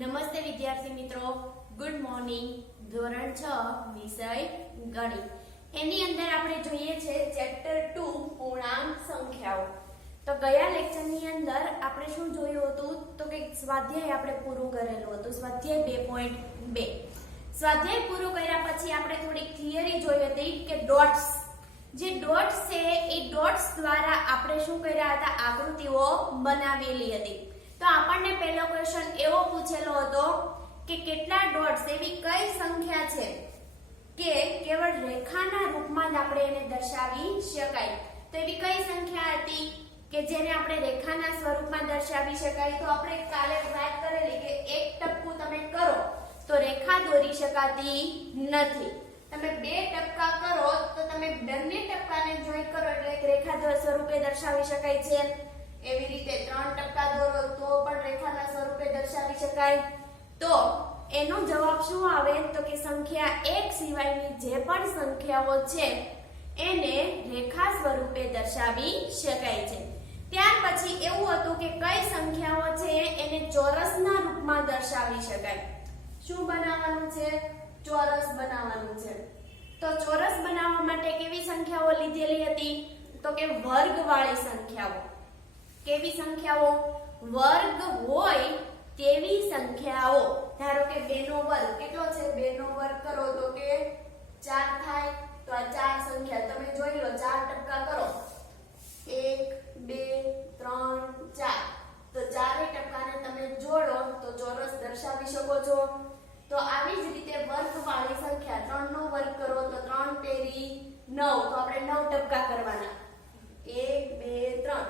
નમસ્તે વિદ્યાર્થી મિત્રો, ગુડ મોર્નિંગ. ધોરણ 6 વિષય ગણિત. એની અંદર આપણે જોઈએ છે ચેપ્ટર 2 પૂર્ણાંક સંખ્યાઓ. તો ગયા લેક્ચરની અંદર આપણે શું જોયું હતું તો કે સ્વાધ્યાય આપણે પૂરું કરેલું હતું, સ્વાધ્યાય 2.2. સ્વાધ્યાય પૂરું કર્યા પછી આપણે થોડીક થિયરી જોઈ હતી કે ડોટ્સ, જે ડોટ્સ છે એ ડોટ્સ દ્વારા આપણે શું કર્યા હતા, આકૃતિઓ બનાવેલી હતી. તો આપણને પહેલો ક્વેશ્ચન એવો પૂછેલો હતો કે કેટલા ડોટ્સ એવી કઈ સંખ્યા છે કે કેવળ રેખાના રૂપમાં જ આપણે એને દર્શાવી શકાય. તો એવી કઈ સંખ્યા હતી કે જેને આપણે રેખાના સ્વરૂપમાં દર્શાવી શકાય. તો આપણે કાલે વાત કરેલી કે એક ટપકું તમે કરો તો રેખા દોરી શકાતી નથી. તમે બે ટપકા કરો તો તમે બંને ટપકાને જોઈન્ટ કરો એટલે એક રેખા સ્વરૂપે દર્શાવી શકાય છે. એવી રીતે ત્રણ ટપકા દોરો તો પણ રેખાના સ્વરૂપે દર્શાવી શકાય. તો એનો જવાબ શું આવે તો કે સંખ્યા 1 સિવાયની જે પણ સંખ્યાઓ છે એને રેખા સ્વરૂપે દર્શાવી શકાય છે. ત્યાર પછી એવું હતું કે કઈ સંખ્યાઓ છે એને ચોરસના રૂપમાં દર્શાવી શકાય. શું બનાવવાનું છે? ચોરસ બનાવવાનું છે. તો ચોરસ બનાવવા માટે કેવી સંખ્યાઓ લીધેલી હતી તો કે વર્ગવાળી સંખ્યાઓ. કેવી સંખ્યાઓ? વર્ગ હોય તેવી સંખ્યાઓ. ધારો કે 2 નો વર્ગ કેટલો છે? 2 નો વર્ગ કરો તો કે 4 થાય. તો આ 4 સંખ્યા તમે જોઈ લો, 4 ટપકા કરો 1 2 3 4. તો ચારે ટપકાને તમે જોડો તો ચોરસ દર્શાવી શકો છો. તો આવી જ રીતે વર્ગવાળી સંખ્યા 3 નો વર્ગ કરો તો 3 તેરી 9. તો આપણે 9 ટપકા કરવાના. 1 2 3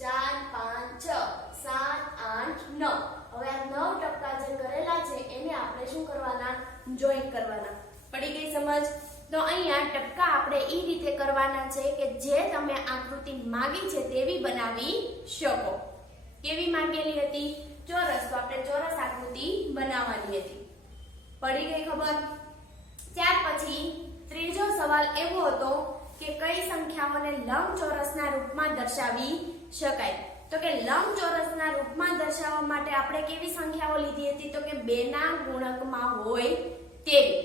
4 5 6 7 8 9. હવે આ 9 ટપકા જે કરેલા છે એને આપણે શું કરવાના? જોઈન્ટ કરવાના. પડી ગઈ સમજ? તો અહીંયા ટપકા આપણે એ રીતે કરવાના છે કે જે તમે આકૃતિ માંગી છે તેવી બનાવી શકો. કેવી માંગેલી હતી? ચોરસ. તો આપણે ચોરસ આકૃતિ બનાવવાની હતી. પડી ગઈ ખબર? ત્યાર પછી ત્રીજો સવાલ એવો હતો કે કઈ સંખ્યાઓને લંબચોરસના રૂપમાં દર્શાવી શકાય. તો કે લંબચોરસના રૂપમાં દર્શાવવા માટે આપણે કેવી સંખ્યાઓ લીધી હતી તો કે 2 ના ગુણકમાં હોય તેવી.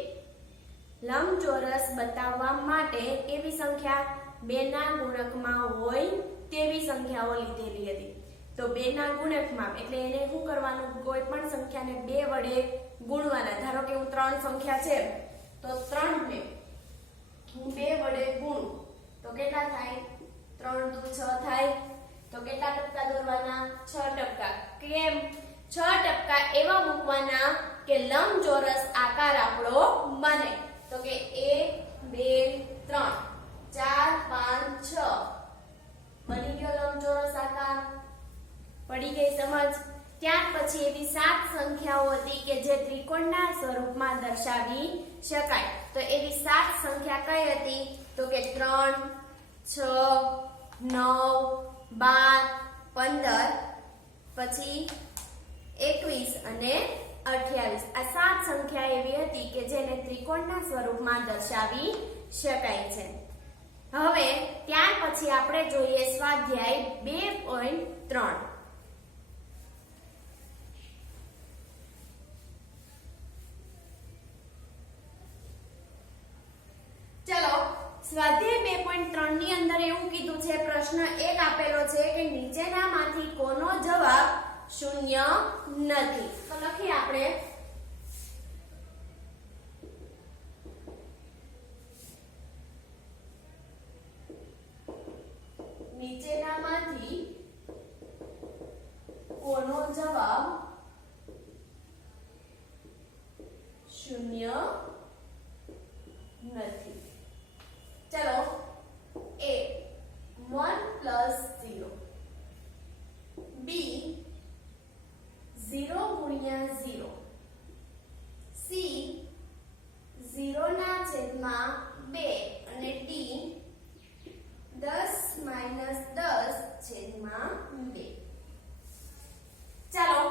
લંબચોરસ બતાવવા માટે કેવી સંખ્યા? 2 ના ગુણકમાં હોય તેવી સંખ્યાઓ લીધેલી હતી. તો 2 ના ગુણકમાં એટલે એને શું કરવાનું? કોઈ પણ સંખ્યાને 2 વડે ગુણવાના. ધારો કે હું 3 સંખ્યા છે તો 3 ને હું 2 વડે ગુણું તો કેટલા થાય? 3 દુ 6 થાય. તો કેટલા ટપકા દોરવાના? 6 ટપકા. કેમ? 6 ટપકા એવા મૂકવાના કે લંબચોરસ આકાર આપણો બને. તો કે 1 2 3 4 5 6 બની ગયો લંબચોરસ આકાર. પડી ગઈ સમજ? ત્યાર પછી એવી 7 સંખ્યાઓ હતી કે જે ત્રિકોણના સ્વરૂપમાં દર્શાવી શકાય. તો એવી 7 સંખ્યા કઈ હતી તો કે 3 6 9 12 15 પછી 21 અને 28. આ 7 સંખ્યા એવી હતી કે જેને ત્રિકોણના સ્વરૂપમાં દર્શાવી શકાય છે. હવે ત્યાર પછી આપણે જોઈએ સ્વાધ્યાય 2.3. ચલો, સ્વાધ્યાય 2.3 ની અંદર એવું કીધું છે, પ્રશ્ન 1 આપેલો છે કે નીચેનામાંથી કોનો જવાબ શૂન્ય નથી. તો લખીએ આપણે નીચેનામાંથી કોનો જવાબ શૂન્ય નથી. ચલો, A 1 + 0, B 0 × 0, C 0 ના છેદમાં 2 અને D 10 - 10 છેદમાં 2. ચાલો,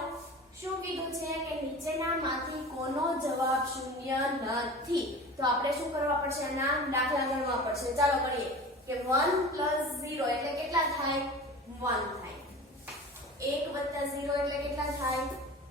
શું કીધું છે કે નીચેનામાંથી કોનો જવાબ શૂન્ય નથી. તો આપણે શું કરવા પડશે? ના દાખલા ગણવા પડશે. ચાલો કરીએ કે 1 + 0 એટલે કેટલા થાય? 1 થાય. 1 + 0 એટલે કેટલા થાય?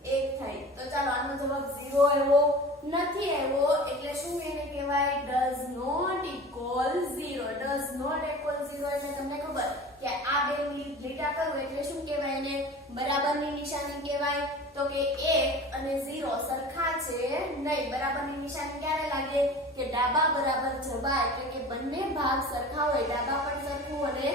1 થાય. તો ચાલો આનો જવાબ 0 આવ્યો નથી આવ્યો એટલે શું એને કહેવાય does not equal 0. does not equal 0 એટલે તમને ખબર કે આ બે લીટા કરું એટલે શું કહેવાય એને બરાબરની નિશાની કહેવાય. તો કે 1 અને 0 સરખા છે નહીં. બરાબરની નિશાની ક્યારે લાગે કે ડાબા બરાબર જબા એટલે કે બંને ભાગ સરખા હોય, ડાબા પણ સરખું અને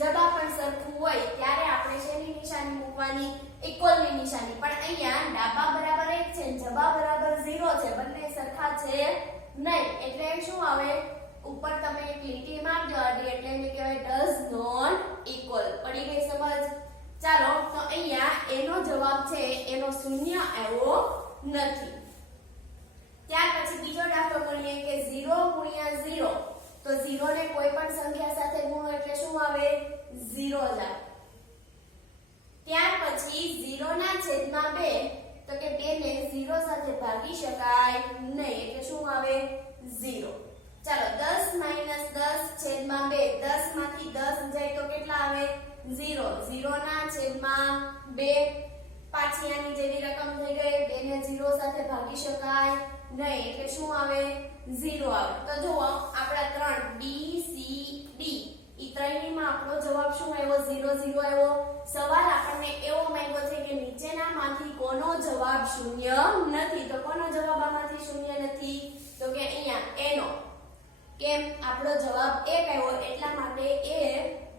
જબા પણ સરખું હોય ત્યારે આપણે શેની નિશાની મૂકવાની ઇક્વલની નિશાની. પણ અહીંયા ડાબા બરાબર 1 છે જબા બરાબર 0 છે, બંને સરખા છે નહીં એટલે શું આવે ઉપર તમે એક લીટી મારજો આડી એટલે એને કહેવાય does not equal. પડી ગઈ સમજ? ચાલો તો અહીંયા એનો જવાબ છે એનો શૂન્ય આવ્યો નથી. ત્યાર પછી બીજો દાખલો ગણીએ કે 0 ગુણ્યા 0. તો 0 ને કોઈ પણ સંખ્યા સાથે ગુણો એટલે શું આવે 0 જ આવે. ત્યાર પછી 0 ના છેદમાં 2 તો કે 2 ને 0 સાથે ભાગી શકાય નહીં એટલે શું આવે 0. ચાલો 10 - 10 છેદમાં 2. 10 માંથી 10 જાય તો કેટલા આવે 0. 0 ના છેદમાં 2 પાછી આની જેવી રકમ થઈ ગઈ. 2 ને 0 સાથે ભાગી શકાય નહીં એટલે શું આવે 0 આવે. તો જુઓ આપડા 3 B C D ઈ ત્રણેયમાં આપણો જવાબ શું આવ્યો 0 0 આવ્યો. સવાલ આપણને એવો માંગ્યો છે કે નીચેનામાંથી કોનો જવાબ શૂન્ય નથી. તો કોનો જવાબ આમાંથી શૂન્ય નથી તો કે અહીંયા એનો. કેમ આપણો જવાબ 1 આવ્યો એટલા માટે એ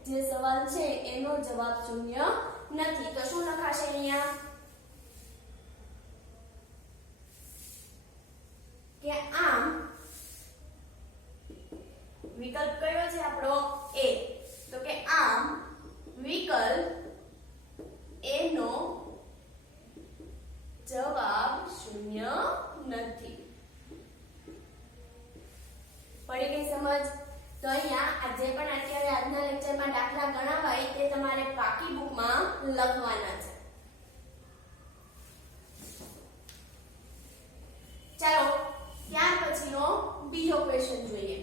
જે સવાલ છે એનો જવાબ શૂન્ય નથી. તો શું લખાશે અહીંયા કે આમ વિકલ્પ કયો છે આપણો A. તો કે આમ વિકલ્પ A નો જવાબ શૂન્ય નથી. પડી ગઈ સમજ? તો અહીંયા આ જે પણ અત્યારે આજના લેક્ચરમાં દાખલા ગણાવાય તે તમારે પાકી બુકમાં લખવાના છે. ચાલો ત્યાર પછીનો બીજો ક્વેશ્ચન જોઈએ.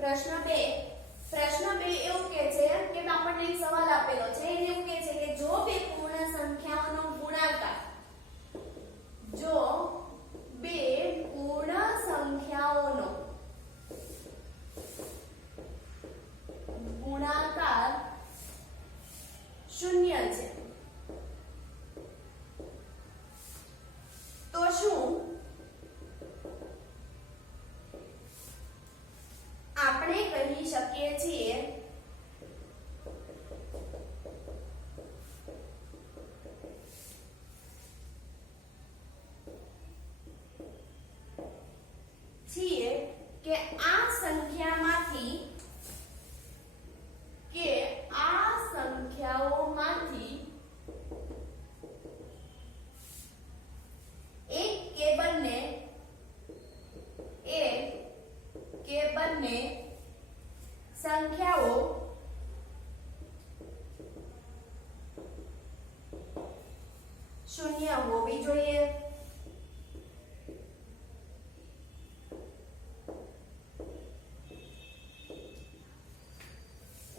પ્રશ્ન 2 એવું કહે છે કે આપણને એક સવાલ આપેલો છે. એને એવું કહે છે કે જો બે પૂર્ણ સંખ્યાઓનો ગુણાકાર શૂન્ય છે તો શું આપણે કહી શકીએ છીએ કે આ સંખ્યાઓમાંથી એક કે બંને સંખ્યાઓ શૂન્ય હોવી જોઈએ.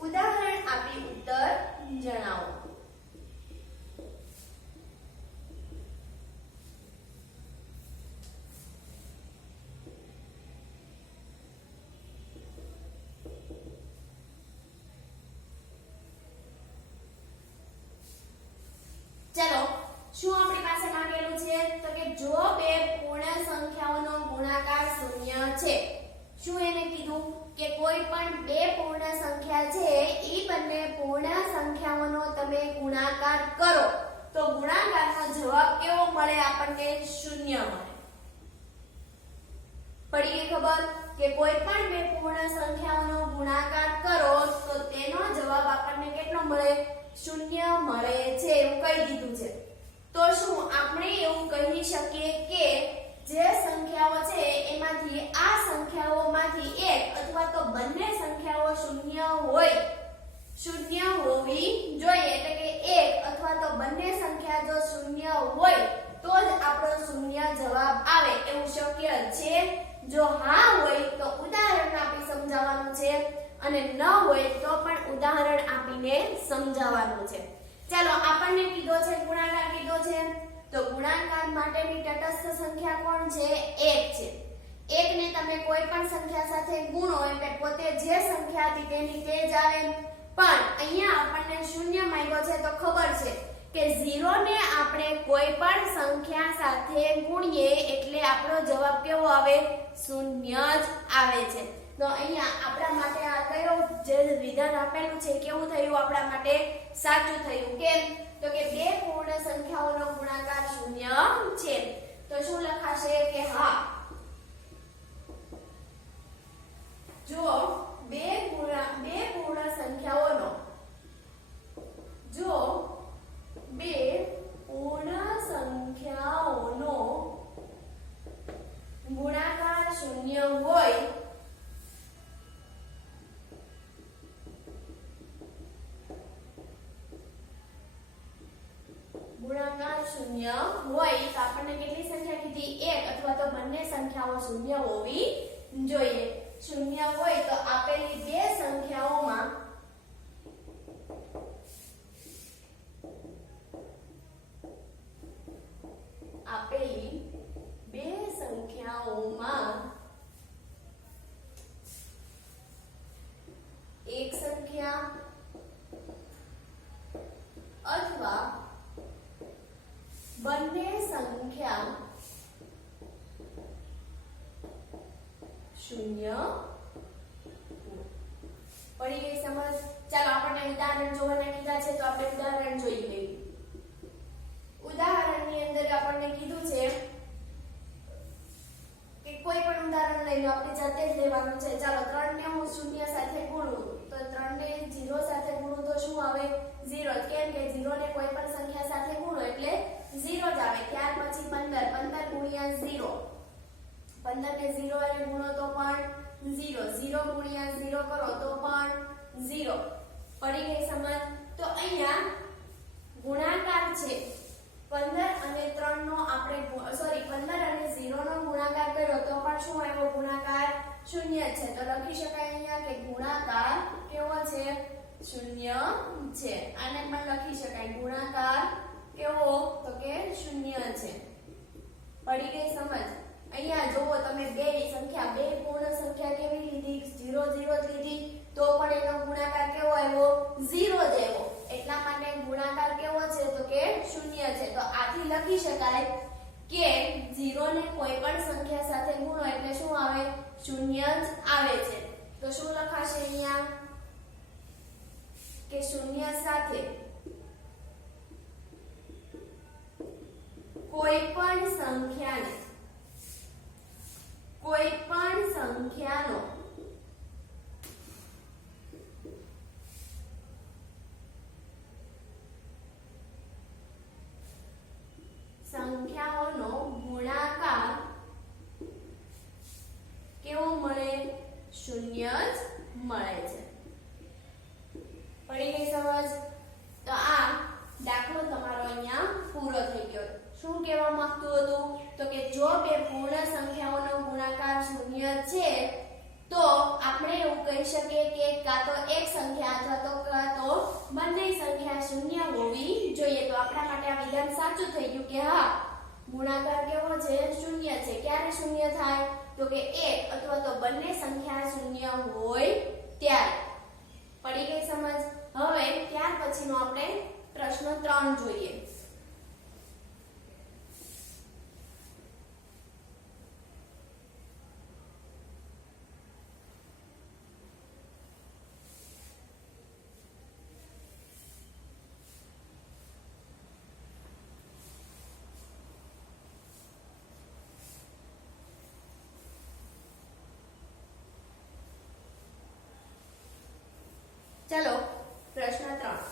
ઉદાહરણ આપી ઉત્તર જણાવો. ચલો શું આપણી પાસે માંગેલું છે તો કે જો બે પૂર્ણ સંખ્યાઓનો ગુણાકાર શૂન્ય છે. શું એને કીધું કે કોઈ પણ બે પૂર્ણ સંખ્યા છે ઈ બંને પૂર્ણ સંખ્યાઓનો તમે ગુણાકાર કરો તો ગુણાકારનો જવાબ કેવો મળે? આપણને શૂન્ય મળે. પડી ગઈ ખબર કે કોઈ પણ બે પૂર્ણ સંખ્યાઓનો ગુણાકાર કરો તો તેનો જવાબ આપણને કેટલો મળે? શૂન્ય મળે છે. એવું કહી દીધું છે. તો શું આપણે એવું કહી શકીએ કે જે સંખ્યાઓ છે એમાંથી આ સંખ્યાઓમાંથી એક અથવા તો બંને સંખ્યાઓ શૂન્ય હોવી જોઈએ. એટલે કે એક અથવા તો બંને સંખ્યા જો શૂન્ય હોય તો જ આપણો શૂન્ય જવાબ આવે. એવું શક્ય છે જો હા હોય તો ઉદાહરણ આપી સમજાવવાનું છે અને ન હોય તો પણ ઉદાહરણ આપીને સમજાવવાનું છે. ચાલો આપણને કીધો છે ગુણાકાર કીધો છે તો ગુણાકાર માટેની તટસ્થ સંખ્યા કોણ છે? 1 છે. 1 ને તમે કોઈ પણ સંખ્યા સાથે ગુણો એટલે પોતે જે સંખ્યા હતી તેની તે જ આવે. પણ અહીંયા આપણને શૂન્ય માંગ્યો છે તો ખબર છે કે 0 ને આપણે કોઈ પણ સંખ્યા સાથે ગુણીએ એટલે આપણો જવાબ કેવો આવે? શૂન્ય જ આવે છે. તો અહીંયા આપણા માટે આ કયો જે વિધાન આપેલું છે કેવું થયું? આપણા માટે સાચું થયું. કેમ? તો કે બે પૂર્ણ સંખ્યાઓનો ગુણાકાર શૂન્ય છે. તો શું લખાશે કે હા જો બે પૂર્ણ સંખ્યાઓનો ગુણાકાર શૂન્ય હોય તો આપણને કેટલી સંખ્યા કીધી? 1 અથવા તો બંને સંખ્યાઓ શૂન્ય હોવી જોઈએ. શૂન્ય હોય તો આપેલી બે સંખ્યાઓમાં એક સંખ્યા અથવા બંને સંખ્યા શૂન્ય પડી ગઈ સમજ? ચાલો આપણને ઉદાહરણ જોવાના કીધા છે તો આપણે ઉદાહરણ જોઈ લઈએ. ઉદાહરણની અંદર આપણને કીધું છે કે કોઈ પણ ઉદાહરણ લઈ લો, આપણે જાતે જ લેવાનું છે. ચાલો 3 ને હું શૂન્ય સાથે ગુણું તો 3 ને 0 સાથે ગુણું તો શું આવે? 0. કેમ કે 0 ને કોઈ પણ સંખ્યા સાથે ગુણો એટલે 0 જ આવે. ત્યાર પછી 15 ગુણ્યા 0, 15 ને 0 વડે ગુણો તો પણ 0, 0 ગુણ્યા 0 કરો તો પણ 0. પડી ગઈ સમજ? તો અહીંયા ગુણાકાર છે 15 અને 3 નો આપણે 15 અને 0 નો ગુણાકાર કર્યો તો પણ શું આવ્યો? ગુણાકાર શૂન્ય છે. તો લખી શકાય અહીંયા કે ગુણાકાર કેવો છે? શૂન્ય છે. આને પણ લખી શકાય ગુણાકાર કેવો? તો કે શૂન્ય છે. પડી ગઈ સમજ? અહીંયા જોવો તમે બે પૂર્ણ સંખ્યા કેવી લીધી? 0 0 લીધી તો પણ એનો ગુણાકાર કેવો આવ્યો? 0 જ આવ્યો. એટલા માટે ગુણાકાર કેવો છે? તો કે શૂન્ય છે. તો આથી લખી શકાય કે 0 ને કોઈ પણ સંખ્યા સાથે ગુણો એટલે શું આવે? શૂન્ય જ આવે છે. તો શું લખાશે અહીંયા કે શૂન્ય સાથે કોઈ પણ સંખ્યાઓનો ગુણાકાર કેવો મળે? શૂન્ય જ મળે છે. પડી ગઈ સમજ? તો આ દાખલો તમારો અહીંયા પૂરો થઈ ગયો. શું કહેવા માંગતું હતું? તો કે જો બે પૂર્ણ સંખ્યાઓનો ગુણાકાર શૂન્ય છે તો આપણે એવું કહી શકીએ કે કાં તો એક સંખ્યા અથવા તો બંને સંખ્યા શૂન્ય હોવી જોઈએ. તો આપણા માટે આ વિધાન સાચું થઈ ગયું કે હા ગુણાકાર કેવો છે? શૂન્ય છે. ક્યારે શૂન્ય થાય? તો કે એક અથવા તો બંને સંખ્યા શૂન્ય હોય ત્યારે. પડી ગઈ સમજ? હવે ત્યાર પછીનો આપણે પ્રશ્ન 3 જોઈએ. चलो प्रश्न 3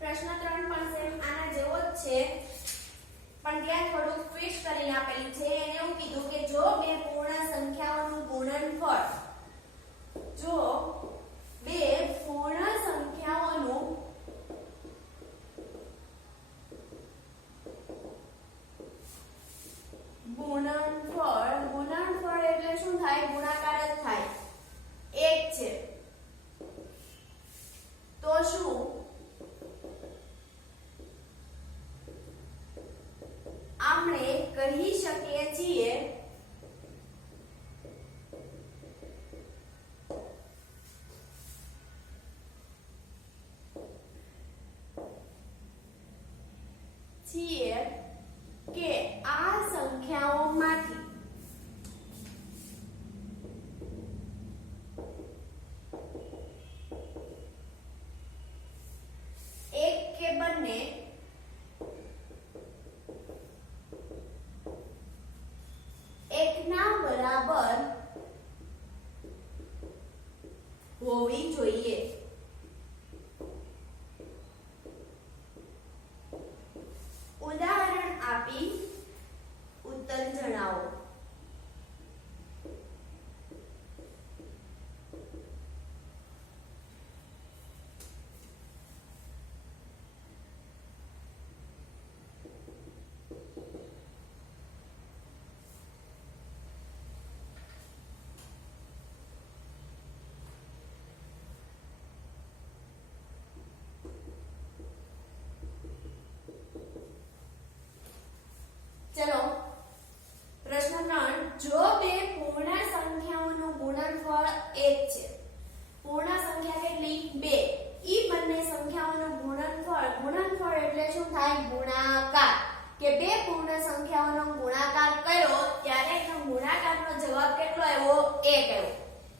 प्रश्न 3 પણ સેમ આના જેવો જ છે પણ ત્યાં થોડું ટ્વિસ્ટ કરીને આપેલું છે. એને એવું કીધું કે જો બે પૂર્ણ સંખ્યાઓનું ગુણનફળ કહી શકીએ છીએ કે આ સંખ્યાઓમાંથી એક કે બંને એકના બરાબર હોવી જોઈએ. ઉદાહરણ આપી ઉત્તર જણાવો. चलो प्रश्न 3 जो બે પૂર્ણ સંખ્યાઓનું ગુણનફળ 1 છે. પૂર્ણ સંખ્યા કેટલી 2 ઈ બંને સંખ્યાઓનું ગુણનફળ એટલે શું થાય ગુણાકાર કે બે પૂર્ણ સંખ્યાઓનો ગુણાકાર કર્યો ત્યારે એનો ગુણાકારનો જવાબ કેટલો આવ્યો 1 આવ્યો.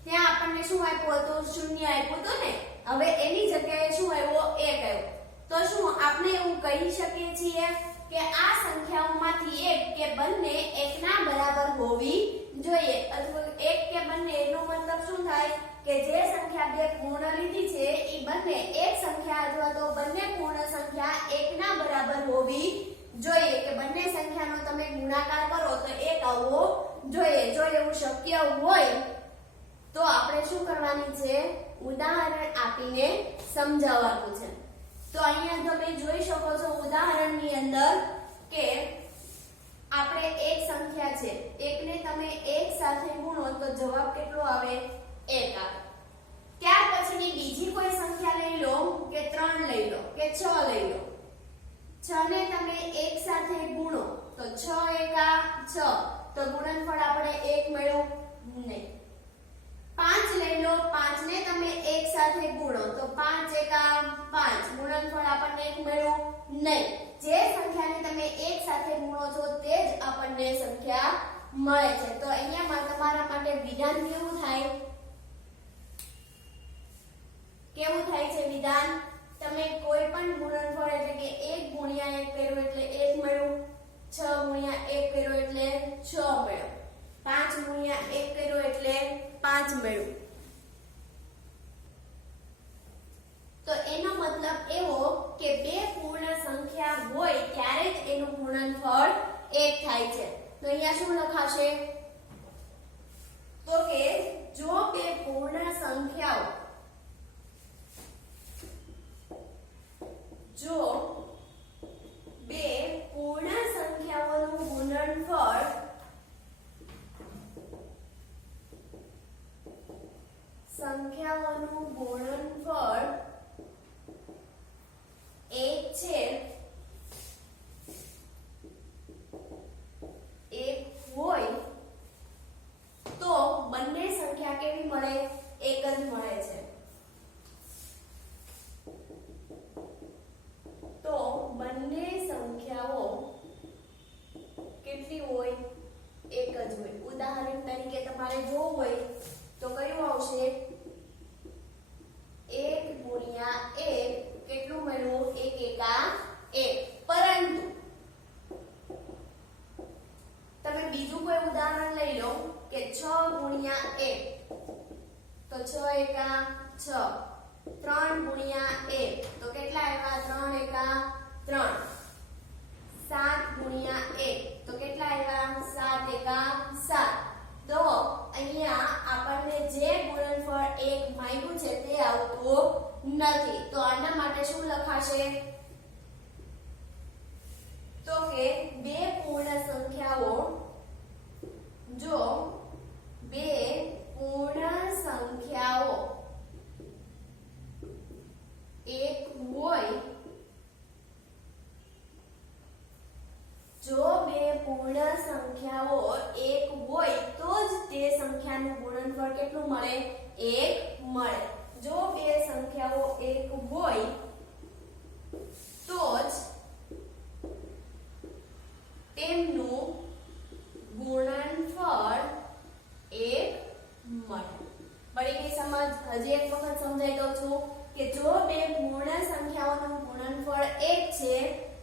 ત્યાં આપણને શું આપ્યું હતું શૂન્ય આપ્યું હતું ને. હવે એની જગ્યાએ શું આવ્યો 1 આવ્યો. તો શું આપણે એવું કહી શકીએ છીએ કે આ સંખ્યાઓમાંથી એક કે બંને એકના બરાબર હોવી જોઈએ અથવા એક કે બંને એનો મતલબ શું થાય કે જે સંખ્યા બે પૂર્ણ લીધી છે એ બંને એક સંખ્યા અથવા તો બંને પૂર્ણ સંખ્યા એકના બરાબર હોવી જોઈએ કે બંને સંખ્યાનો તમે ગુણાકાર કરો તો એક આવવો જોઈએ. જો એવું શક્ય હોય તો આપણે શું કરવાની છે ઉદાહરણ આપીને સમજાવવાનું છે. તો અહીંયા તમે જોઈ શકો છો ઉદાહરણની અંદર કે આપણે એક સંખ્યા છે એકને તમે એક સાથે ગુણો તો જવાબ કેટલો આવે 1 આવે. ત્યાર પછીની બીજી કોઈ સંખ્યા લઈ લો કે 3 લઈ લો કે 6 લઈ લો. 6 ને તમે એક સાથે ગુણો તો 6 એકા 6 તો ગુણનફળ આપણે 1 મળ્યું નહીં. 5 લઈ લો 5 ને તમે એક સાથે ગુણો તો 5 એકા 5 ગુણનફળ આપણને 1 મળ્યું નહીં. જે સંખ્યાને તમે એક સાથે ગુણો છો તે જ આપણને સંખ્યા મળે છે. તો અહીંયા તમારા માટે વિધાન કેવું થાય છે વિધાન તમે કોઈ પણ ગુણનફળ એટલે કે 1 ગુણ્યા 1 કર્યો એટલે 1 મળ્યું. 6 ગુણ્યા 1 કર્યો એટલે 6 મળ્યો. 5 ગુણ્યા 1 કર્યો એટલે 5 મળ્યું. તો એનો મતલબ એવો કે બે પૂર્ણ સંખ્યા હોય ત્યારે જ એનું ગુણનફળ 1 થાય છે. તો અહીંયા શું લખાશે તો કે જો બે પૂર્ણ સંખ્યાઓ સંખ્યાઓનું ગુણનફળ એક છે એક હોય તો બંને સંખ્યા કેવી મળે એક જ મળે છે. તો બંને સંખ્યાઓ કેટલી હોય એક જ હોય. ઉદાહરણ તરીકે તમારે જોવું હોય તો કયું આવશે 1 ગુણ્યા 1 કેટલું મળ્યું 1 એકા 1. પરંતુ તમે બીજું કોઈ ઉદાહરણ લઈ લો કે 6 ગુણ્યા 1 તો 6 એકા 6. 3 ગુણ્યા 1 તો કેટલા આવ્યા 3 એકા 3. 7 ગુણ્યા 1 તો કેટલા આવ્યા 7 એકા 7. તો અહીંયા આપણને જે ગુણનફળ 1 માંગ્યું છે તે આવતું નથી. તો આના માટે શું લખાશે તો કે બે પૂર્ણ સંખ્યાઓ જો બે પૂર્ણ સંખ્યાઓ એક હોય પૂર્ણ સંખ્યાઓ 1 હોય તો જ તે સંખ્યાનું ગુણનફળ કેટલું મળે? 1 મળે. જો બે સંખ્યાઓ 1 હોય તો જ તેમનું ગુણનફળ 1 મળે. પડી ગઈ સમજ? હજી એક વખત સમજાઈ દઉં છું કે જો બે પૂર્ણ સંખ્યાઓનું ગુણનફળ 1 છે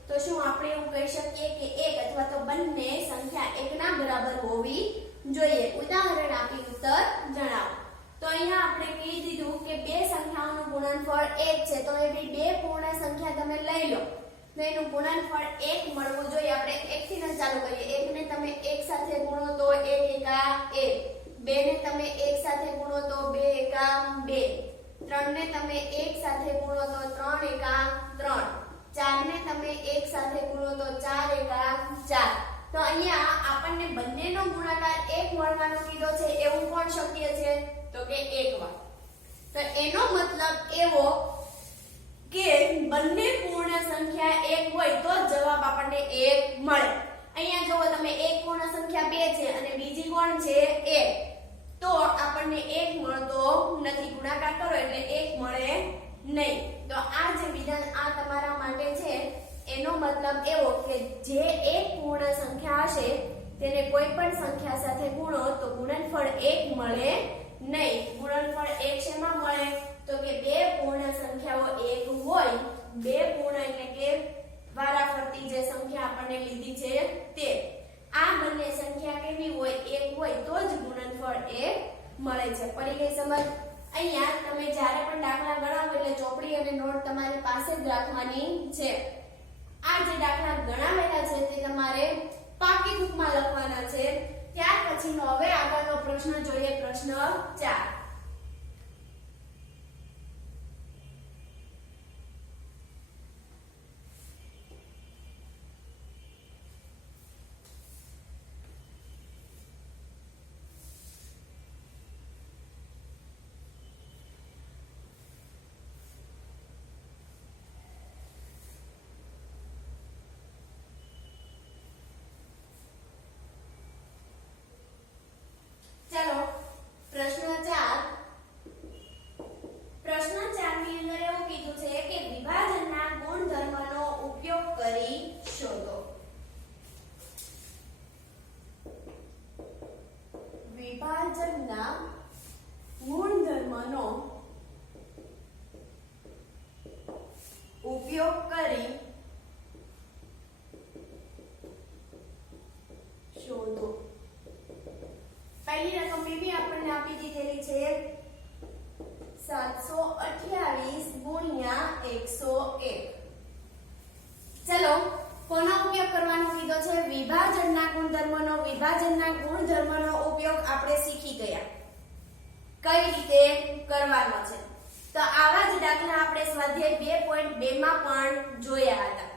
તો શું આપણે એવું કહી શકીએ કે એક અથવા તો બંને સંખ્યા 1 ના બરાબર હોવી જોઈએ? ઉદાહરણ આપી ઉત્તર જણાવો. તો અહીંયા આપણે કહી દીધું કે બે સંખ્યાઓનું ગુણનફળ 1 છે તો એવી બે પૂર્ણ સંખ્યા તમે લઈ લો તો એનું ગુણનફળ 1 મળવું જોઈએ. આપણે 1 થી ન ચાલુ કરીએ. 1 ને તમે 1 સાથે ગુણો તો 1 એકા 1, 2 ને તમે 1 સાથે ગુણો તો 2 એકા 2, 3 ને તમે 1 સાથે ગુણો તો 3 એકા 3, 4 ને તમે 1 સાથે ગુણો તો 4 એકા 4. તો અહીંયા આપણને બંનેનો ગુણાકાર 1 મળવાનો કીધો છે એવું પણ શક્ય છે તો કે 1 વાર. તો એનો મતલબ એવો કે બંને પૂર્ણ સંખ્યા 1 હોય તો જવાબ આપણને 1 મળે. અહીંયા જો તમે એક પૂર્ણ સંખ્યા 2 છે અને બીજી કોણ છે 1 તો આપણને 1 મળતો નથી. ગુણાકાર કરો એટલે 1 મળે નહીં. તો આ જે વિધાન આ તમારા માટે છે એનો મતલબ એવો કે જે એક પૂર્ણ સંખ્યા હશે તેને કોઈ પણ સંખ્યા સાથે ગુણો તો ગુણનફળ 1 મળે નહીં. ગુણનફળ 1 શેમાં મળે? તો કે બે પૂર્ણ સંખ્યાઓ 1 હોય, બે પૂર્ણ એટલે કે વારાફરતી જે સંખ્યા આપણને લીધી છે તે. આ બંને સંખ્યા કેવી હોય? 1 હોય તો જ ગુણનફળ 1 મળે છે. પડી ગઈ સમજ? અહીંયા તમે જ્યારે પણ દાખલા ગણાવો એટલે ચોપડી અને નોટ તમારી પાસે જ રાખવાની છે. આ જે દાખલા ગણાવેલા છે તે તમારે પાકી બુકમાં લખવાના છે. ત્યાર પછીનો હવે આગળનો પ્રશ્ન જોઈએ, પ્રશ્ન 4. ચલો પ્રશ્ન 4. પ્રશ્ન 4 ની અંદર એવું કીધું છે કે વિભાજનના ગુણધર્મનો ઉપયોગ કરી શોધો. વિભાજનના ગુણધર્મનો ઉપયોગ કરી શોધો. પહેલી રકમ બી આપણને આપી દીધેલી છે 728 ગુણ્યા 101. ચલો કોનો ઉપયોગ કરવાનો કીધો છે? વિભાજનના ગુણધર્મનો. વિભાજનના ગુણધર્મનો ઉપયોગ આપણે શીખી ગયા કઈ રીતે કરવાનો છે. તો આવા જ દાખલા આપણે સ્વાધ્યાય 2.2 માં પણ જોયા હતા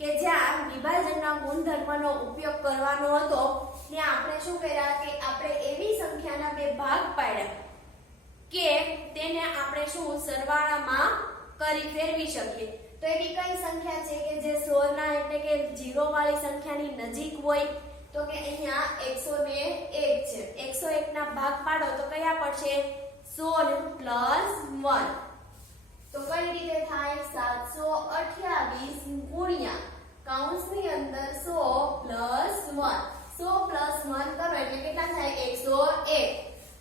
કે જ્યાં વિભાજનના ગુણધર્મનો ઉપયોગ કરવાનો હતો ત્યાં આપણે શું કર્યા કે આપણે એવી સંખ્યાના બે ભાગ પાડ્યા કે તેને આપણે શું સરવાળામાં કરી ફેરવી શકીએ. તો એવી કઈ સંખ્યા છે કે જે 16 ના એટલે કે 0 વાળી સંખ્યાની નજીક હોય? તો કે અહીંયા 101 છે. 101 ના ભાગ પાડો તો કયા પડશે? 16 પ્લસ 1. તો કઈ રીતે થાય? 728 ગુણ્યા કૌંસની અંદર 100 પ્લસ 1. 100 પ્લસ 1 કરો એટલે કેટલા થાય? 101.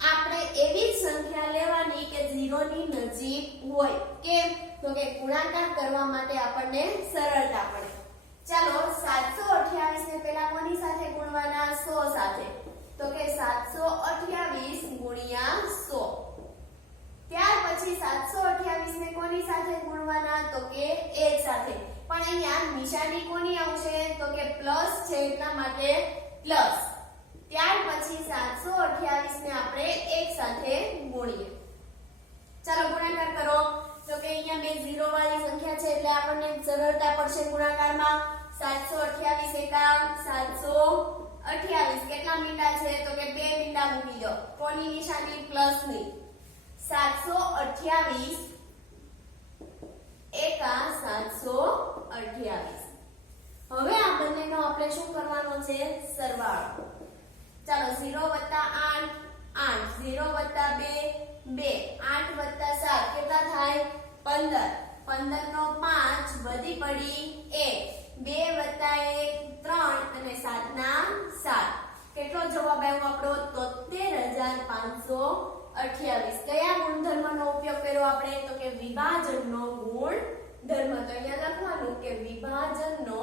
આપણે એવી સંખ્યા લેવાની કે 0 ની નજીક હોય. કેમ? તો કે ગુણાકાર કરવા માટે આપણને સરળતા પડે. ચાલો 728 ને પહેલા કોની સાથે ગુણવાના? 100 સાથે. તો કે 728 ગુણ્યા 100. ત્યાર પછી 728 ને કોની સાથે ગુણવાના? તો કે 1 સાથે. પણ અહીંયા નિશાની કોની આવશે? તો કે પ્લસ છે એટલા માટે પ્લસ. ત્યાર પછી 728 ને આપણે 1 સાથે ગુણીએ. ચાલો ગુણાકાર કરો. તો કે અહીંયા બે 0 વાળી સંખ્યા છે એટલે આપણને સરળતા પડશે ગુણાકારમાં. 728 એકા 728. કેટલા મીંડા છે? તો કે 2 મીંડા મૂકી દો. કોની નિશાની? પ્લસ ની. 728 એકા 728. હવે આ બંનેનો આપણે શું કરવાનો છે સરવાળો. ચાલો 0 + 8 8, 0 + 2 2, 8 + 7 કેટલા થાય 15, 15 નો 5 વધી પડી 1, 2 + 1 3 અને 7 ના 7. કેટલો જવાબ આવ્યો આપણો 73528. કયા ગુણધર્મનો ઉપયોગ કર્યો આપણે તો કે વિભાજનનો ગુણધર્મ. તો અહીંયા લખવાનું કે વિભાજનનો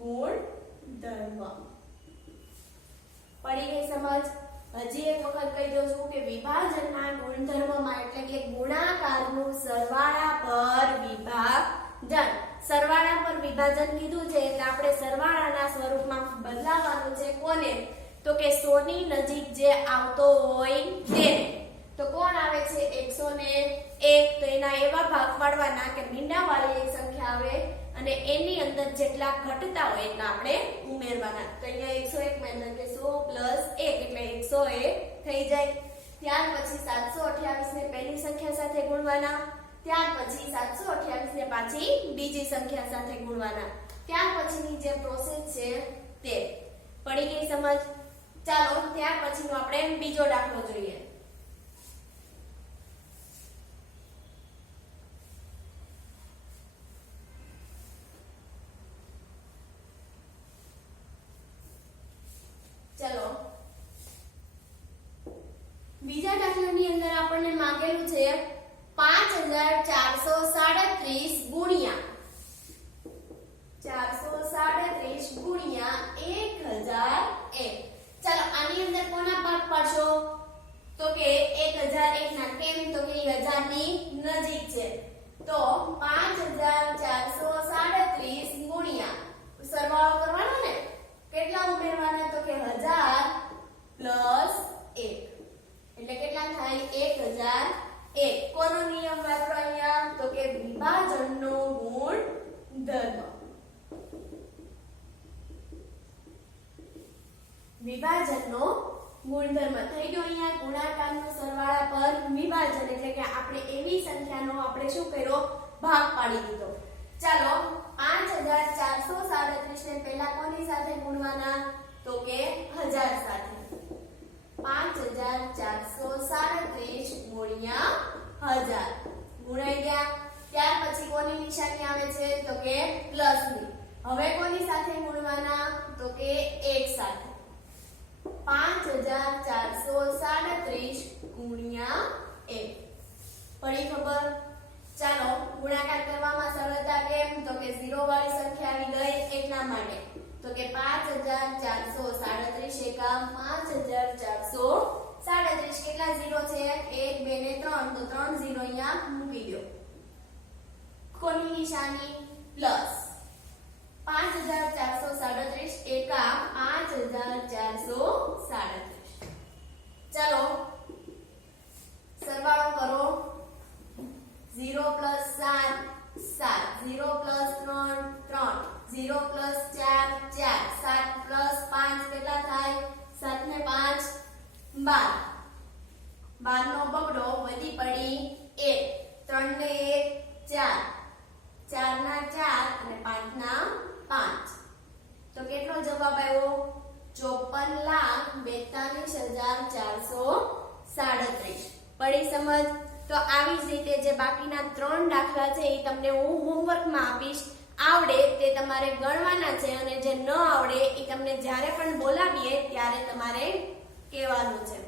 ગુણધર્મ. પડી ગઈ સમજ? હજી એક વખત કહી દઉં છું કે વિભાજનના ગુણધર્મમાં એટલે કે ગુણાકારનું સરવાળા પર વિભાજન. સરવાળા પર વિભાજન કીધું છે એટલે આપણે સરવાળાના સ્વરૂપમાં બદલાવવાનું છે. કોને? તો કે 100 ની નજીક જે આવતો હોય તેને. તો કોણ આવે છે 101. તો એના એવા ભાગ પાડવાના કે મીંડાવાળી એક સંખ્યા આવે અને એની અંદર જેટલા ઘટતા હોય એટલા આપણે ઉમેરવાના. તો અહીંયા 101 માં એટલે કે 100 + 1 એટલે 101 થઈ જાય. ત્યાર પછી 728 ને પહેલી સંખ્યા સાથે ગુણવાના. ત્યાર પછી 728 ને પાછી બીજી સંખ્યા સાથે ગુણવાના. ત્યાર પછીની જે પ્રોસેસ છે તે. પડી ગઈ સમજ? ચાલો ત્યાર પછીનો આપણે બીજો દાખલો જોઈએ. ચલો બીજા દાખલાની અંદર આપણને માંગેલું છે 5437 ગુણ્યા 437 ગુણ્યા 1001. ચાલો આની અંદર કોના ભાગ પાડશો તો કે 1001 ના. કેમ? તો કે 1000 ની નજીક છે. તો 5437 ગુણ્યા સરવાળો કરવાનો ને કેટલા ઉમેરવાના તો કે 1000 + 1 એટલે કેટલા થાય 1001. કોનો નિયમ વાપરો અહીંયા તો કે વિભાજનનો ગુણધર્મ. વિભાજનનો ગુણધર્મ થઈ ગયો. અહીંયા ગુણાકારનો સરવાળા પર વિભાજન એટલે કે આપણે એવી સંખ્યાનો આપણે શું કર્યો ભાગ પાડી દીધો. ચાલો 5437 ને પહેલા કોની સાથે ગુણવાના તો કે 1000 સાથે. 5437 ગુણ્યા 1000 ગુણાઈ ગયા. ત્યાર પછી કોની નિશાની આવે છે તો કે પ્લસની. હવે કોની સાથે ગુણવાના તો કે 1 સાથે. 5437 ગુણ્યા 1. પડી ખબર? ચાલો ગુણાકાર કરવામાં સરળતા કેમ તો કે 0 વાળી સંખ્યા આવી ગઈ એટલા માટે. તો કે 5437 એકા 5437 કેટલા 0 છે 1 2 ને 3 તો 3 0 અહીંયા મૂકી દો. કોની નિશાની પ્લસ. 5437 એકા 5437. ચાલો સરવાળો કરો. 0 + 7 7, 0 + 3 3, 0 + 4 4, 7 + 5 કેટલા થાય 7 ને 5 12. 12 નો બગડો વધી પડી 1, 3 ને 1 4, 4 ના 4 અને 5 ના 5. તો કેટલો જવાબ આવ્યો 54,42,437. પડી સમજ? તો આવી જ રીતે જે બાકીના 3 દાખલા છે એ તમને હું હોમવર્કમાં આપીશ. આવડે તે તમારે ગણવાના છે અને જે ન આવડે એ તમને જ્યારે પણ બોલાવીએ ત્યારે તમારે કહેવાનું છે.